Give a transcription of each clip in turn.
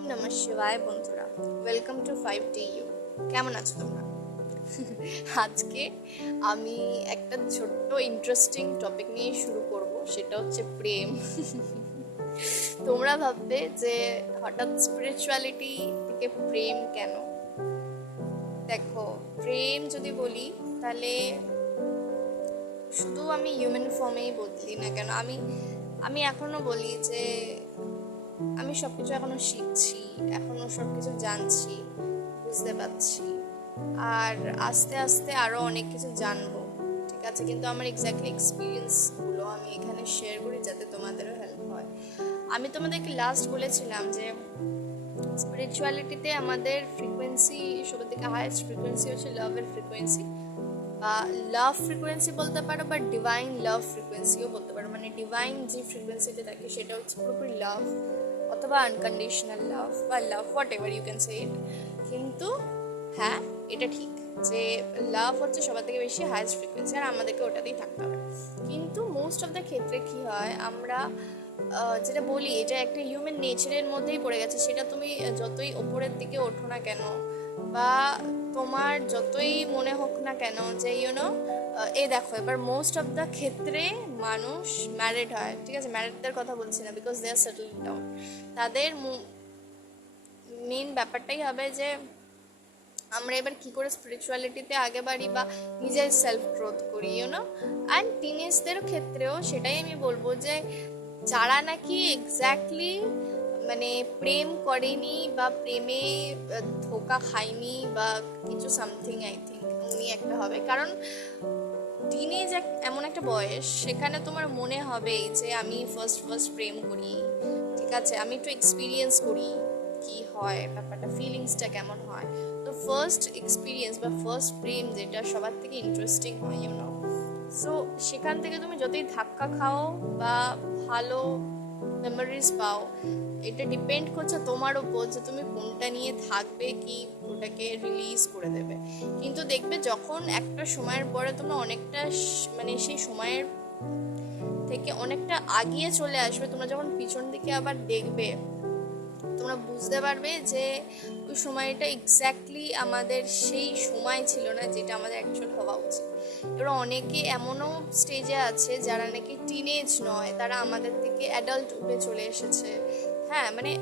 ওম নমঃ শিবায় বন্ধুরা, welcome to 5DU। কেমন আছো তোমরা? আজকে আমি একটা ছোট্ট ইন্টারেস্টিং টপিক নিয়ে শুরু করব, সেটা হচ্ছে প্রেম। তোমরা ভাববে যে হঠাৎ স্পিরিচুয়ালিটি থেকে প্রেম কেন? দেখো, প্রেম যদি বলি তাহলে শুধু আমি হিউম্যান ফর্মেই বদলি না কেন, আমি এখনো বলি যে আমি সব কিছু এখনো শিখছি, এখনো সব কিছু জানছি, বুঝতে পারছি, আর আস্তে আস্তে আরও অনেক কিছু জানবো। ঠিক আছে, কিন্তু আমার এক্স্যাক্টলি এক্সপিরিয়েন্সগুলো আমি এখানে শেয়ার করি যাতে তোমাদেরও হেল্প হয়। আমি তোমাদেরকে লাস্ট বলেছিলাম যে স্পিরিচুয়ালিটিতে আমাদের ফ্রিকোয়েন্সি সবার থেকে হাইয়েস্ট ফ্রিকোয়েন্সি হচ্ছে লাভের ফ্রিকোয়েন্সি, বা লাভ ফ্রিকোয়েন্সি বলতে পারো, বা ডিভাইন লাভ ফ্রিকোয়েন্সিও বলতে পারো। মানে ডিভাইন যে ফ্রিকোয়েন্সিতে থাকে সেটা হচ্ছে পুরোপুরি লাভ, অথবা আনকন্ডিশনাল লাভ, বা love whatever you can say it. কিন্তু হ্যাঁ, এটা ঠিক যে লাভ হচ্ছে সবার থেকে বেশি হাইয়েস্ট ফ্রিকোয়েন্সি, আর আমাদেরকে ওটাতেই থাকতে হবে। কিন্তু মোস্ট অফ দ্য ক্ষেত্রে কী হয়, আমরা যেটা বলি এটা একটা হিউম্যান নেচারের মধ্যেই পড়ে গেছে। সেটা তুমি যতই ওপরের দিকে ওঠো না কেন, বা তোমার যতই মনে হোক না কেন যে এই দেখো, এবার মোস্ট অফ দ্য ক্ষেত্রে মানুষ ম্যারিড হয়। ঠিক আছে, ম্যারিডদের কথা বলছি না, because they are settle down. তাদের মেন ব্যাপারটাই হবে যে আমরা এবার কি করে স্পিরিচুয়ালিটিতে আগে বাড়ি, বা নিজের সেলফ গ্রোথ করি অ্যান্ড টিনেজদের ক্ষেত্রেও সেটাই আমি বলবো যে যারা নাকি এক্স্যাক্টলি মানে প্রেম করেনি, বা প্রেমে ধোকা খায়নি, বা কিছু সামথিং, আই থিঙ্ক উনি একটা হবে। কারণ টিনেজ এমন একটা বয়স, সেখানে তোমার মনে হবে যে আমি ফার্স্ট প্রেম করি, ঠিক আছে, আমি একটু এক্সপিরিয়েন্স করি কি হয় ব্যাপারটা, ফিলিংসটা কেমন হয়। তো ফার্স্ট এক্সপিরিয়েন্স বা ফার্স্ট প্রেম যেটা সবার থেকে ইন্টারেস্টিং হয় সো সেখান থেকে তুমি যতই ধাক্কা খাও বা ভালো মেমোরিজ পাও, এটা ডিপেন্ড করছে তোমার উপর যে তুমি কোনটা নিয়ে থাকবে, কি ওটাকে রিলিজ করে দেবে। কিন্তু দেখবে যখন একটা সময়ের পরে তোমরা অনেকটা মানে সেই সময়ের থেকে অনেকটা আগিয়ে চলে আসবে, তোমরা যখন পিছন দিকে আবার দেখবে, তোমরা বুঝতে পারবে যে ওই সময়টা এক্স্যাক্টলি আমাদের সেই সময় ছিল না যেটা আমাদের অ্যাকচুয়াল হওয়া উচিত। এবার অনেকে এমনও স্টেজে আছে যারা নাকি টিনেজ নয়, তারা আমাদের থেকে অ্যাডাল্ট উঠে চলে এসেছে। হ্যাঁ, মানে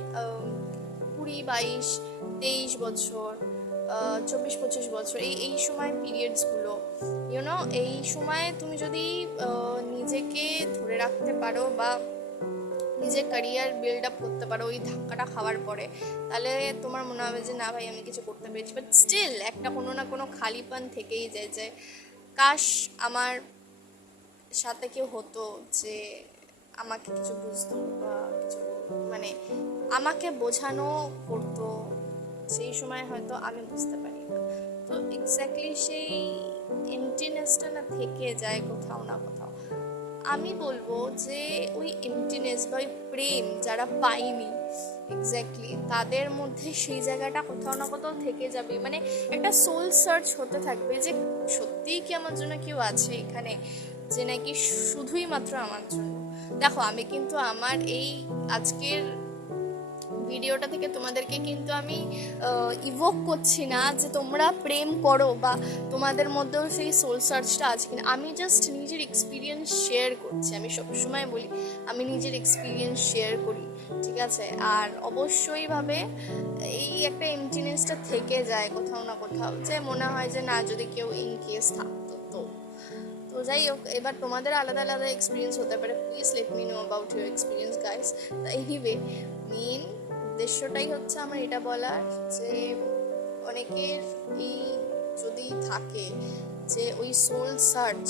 20, 22, 23 বছর, 24, 25 বছর, এই সময় পিরিয়ডসগুলো এই সময়ে তুমি যদি নিজেকে ধরে রাখতে পারো, বা নিজের ক্যারিয়ার বিল্ড আপ করতে পারো ওই ধাক্কাটা খাওয়ার পরে, তাহলে তোমার মনে হবে যে না ভাই, আমি কিছু করতে পেরেছি। বাট স্টিল একটা কোনো না কোনো খালিপান থেকেই যায় যে কাশ আমার সাথে কেউ হতো যে আমাকে কিছু বুঝতো, বা কিছু মানে আমাকে বোঝানো করতো। সেই সময় হয়তো আমি বুঝতে পারি না। তো এক্স্যাক্টলি সেই এমটিনেসটা না থেকে যায় কোথাও না কোথাও। আমি বলবো যে ওই এমটিনেস বা ওই প্রেম যারা পায়নি এক্স্যাক্টলি, তাদের মধ্যে সেই জায়গাটা কোথাও না কোথাও থেকে যাবে। মানে একটা সোল সার্চ হতে থাকবে যে সত্যিই কি আমার জন্য কেউ আছে এখানে, যে নাকি শুধুই মাত্র আমার জন্য। দেখো, আমি কিন্তু আমার এই আজকের ভিডিওটা থেকে তোমাদেরকে কিন্তু আমি ইভোক করছি না যে তোমরা প্রেম করো, বা তোমাদের মধ্যেও সেই সোল সার্চটা আছে কিনা। আমি জাস্ট নিজের এক্সপিরিয়েন্স শেয়ার করছি। আমি সবসময় বলি আমি নিজের এক্সপিরিয়েন্স শেয়ার করি, ঠিক আছে। আর অবশ্যই ভাবে এই একটা এমটিনেসটা থেকে যায় কোথাও না কোথাও, যে মনে হয় যে না, যদি কেউ ইন কেস থাকতো তো। তো যাই হোক, এবার তোমাদের আলাদা আলাদা এক্সপিরিয়েন্স হতে পারে। Please let me know about your experience guys. Anyway, main উদ্দেশ্যটাই হচ্ছে আমার এটা বলার যে অনেকের এই যদি থাকে যে ওই সোল সার্চ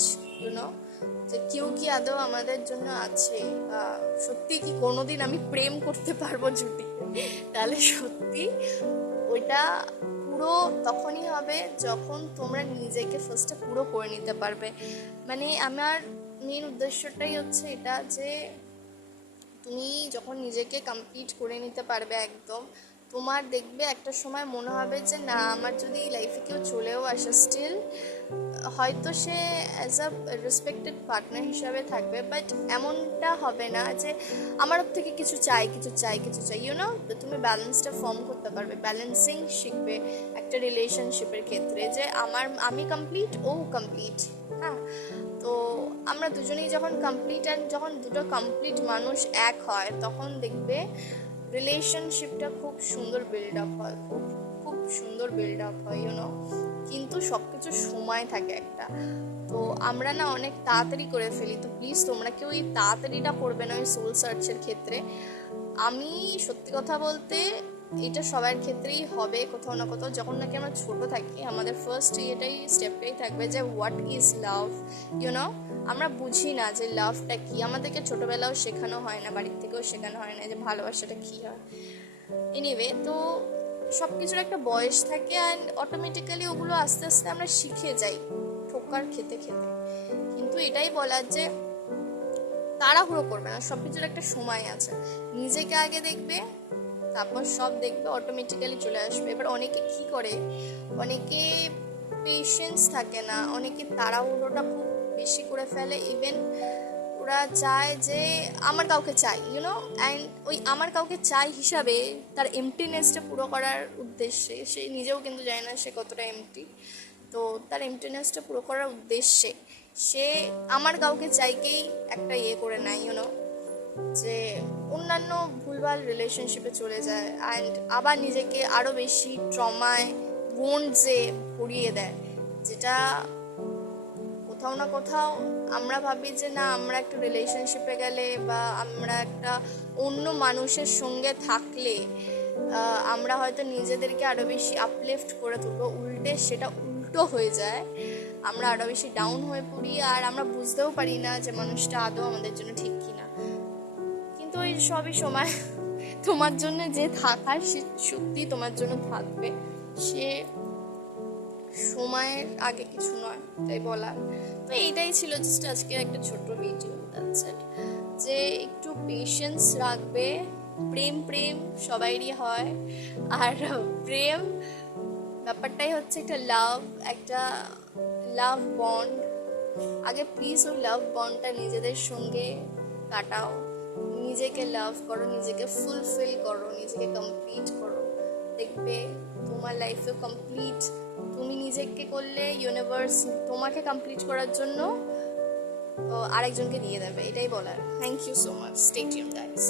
যে কেউ কি আদৌ আমাদের জন্য আছে, বা সত্যি কি কোনোদিন আমি প্রেম করতে পারবো যদি, তাহলে সত্যি ওইটা পুরো তখনই হবে যখন তোমরা নিজেকে ফার্স্টে পুরো করে নিতে পারবে। মানে আমার মেন উদ্দেশ্যটাই হচ্ছে এটা যে তুমি যখন নিজেকে কমপ্লিট করে নিতে পারবে একদম, তোমার দেখবে একটা সময় মনে হবে যে না, আমার যদি লাইফে কেউ চলেও আসে, স্টিল হয়তো সে অ্যাজ আ রেসপেক্টেড পার্টনার হিসাবে থাকবে, বাট এমনটা হবে না যে আমার ওর থেকে কিছু চাই কিছু চাই কিছু চাই। তুমি ব্যালেন্সটা ফর্ম করতে পারবে, ব্যালেন্সিং শিখবে একটা রিলেশনশিপের ক্ষেত্রে, যে আমি কমপ্লিট, ও কমপ্লিট। হ্যাঁ, তো আমরা দুজনেই যখন কমপ্লিট, অ্যান্ড যখন দুটো কমপ্লিট মানুষ এক হয়, তখন দেখবে রিলেশনশিপটা খুব সুন্দর বিল্ড আপ হয়, খুব খুব সুন্দর বিল্ড আপ হয় কিন্তু সব কিছু সময় থাকে একটা। তো আমরা না অনেক তাড়াতাড়ি করে ফেলি, তো প্লিজ তোমরা কেউ এই তাড়াতাড়িটা করবে না ওই সোল সার্চের ক্ষেত্রে। আমি সত্যি কথা বলতে এটা সবার ক্ষেত্রেই হবে কোথাও না কোথাও, যখন নাকি আমরা ছোট থাকি আমাদের ফার্স্ট স্টেপটাই থাকবে যে হোয়াট ইজ লাভ। আমরা বুঝি না যে লাভটা কি, আমাদেরকে ছোটবেলাও শেখানো হয় না, বাড়ির থেকেও শেখানো হয় না যে ভালোবাসাটা কী হয়। এনিওয়ে, তো সব কিছুর একটা বয়স থাকে, অ্যান্ড অটোমেটিক্যালি ওগুলো আস্তে আস্তে আমরা শিখে যাই ঠোকার খেতে খেতে। কিন্তু এটাই বলার যে তাড়াহুড়ো করবে না, সব কিছুর একটা সময় আছে। নিজেকে আগে দেখবে, তারপর সব দেখবে অটোমেটিক্যালি চলে আসবে। এবার অনেকে কি করে, অনেকে পেশেন্স থাকে না, অনেকে তাড়াহুড়োটা খুব বেশি করে ফেলে। ইভেন ওরা চায় যে আমার কাউকে চাই অ্যান্ড ওই আমার কাউকে চাই হিসাবে তার এমটিনেসটা পুরো করার উদ্দেশ্যে, সে নিজেও কিন্তু জানে না সে কতটা এমটি, তো তার এমটিনেসটা পুরো করার উদ্দেশ্যে সে আমার কাউকে চাইকেই একটা করে নেয় যে অন্যান্য ভুলভাল রিলেশনশিপে চলে যায়, অ্যান্ড আবার নিজেকে আরও বেশি ট্রমায় বন্ডসে ভরিয়ে দেয়, যেটা কোথাও না কোথাও আমরা ভাবি যে না, আমরা একটা রিলেশনশিপে গেলে বা আমরা একটা অন্য মানুষের সঙ্গে থাকলে আমরা হয়তো নিজেদেরকে আরও বেশি আপলিফট করে তুলবো, উল্টে সেটা উল্টো হয়ে যায়, আমরা আরও বেশি ডাউন হয়ে পড়ি, আর আমরা বুঝতেও পারি না যে মানুষটা আদৌ আমাদের জন্য ঠিক কিনা। কিন্তু ওই সবই সময়, তোমার জন্য যে থাকার সে সত্যি তোমার জন্য থাকবে, সে সময়ের আগে কিছু নয়, তাই বলার। তো এইটাই ছিল জাস্ট আজকে একটা ছোট্ট ভিডিও, দ্যাটস ইট। যে একটু পেশেন্স রাখবে, প্রেম প্রেম সবাইরই হয়, আর প্রেম ব্যাপারটাই হচ্ছে একটা লাভ বন্ড। আগে প্লিজ ওই লাভ বন্ডটা নিজেদের সঙ্গে কাটাও, নিজেকে লাভ করো, নিজেকে ফুলফিল করো, নিজেকে কমপ্লিট করো, দেখবে তোমার লাইফে কমপ্লিট তুমি নিজেকে করলে ইউনিভার্স তোমাকে কমপ্লিট করার জন্য আরেকজনকে দিয়ে দেবে, এটাই বলার। Thank you so much, stay tuned guys.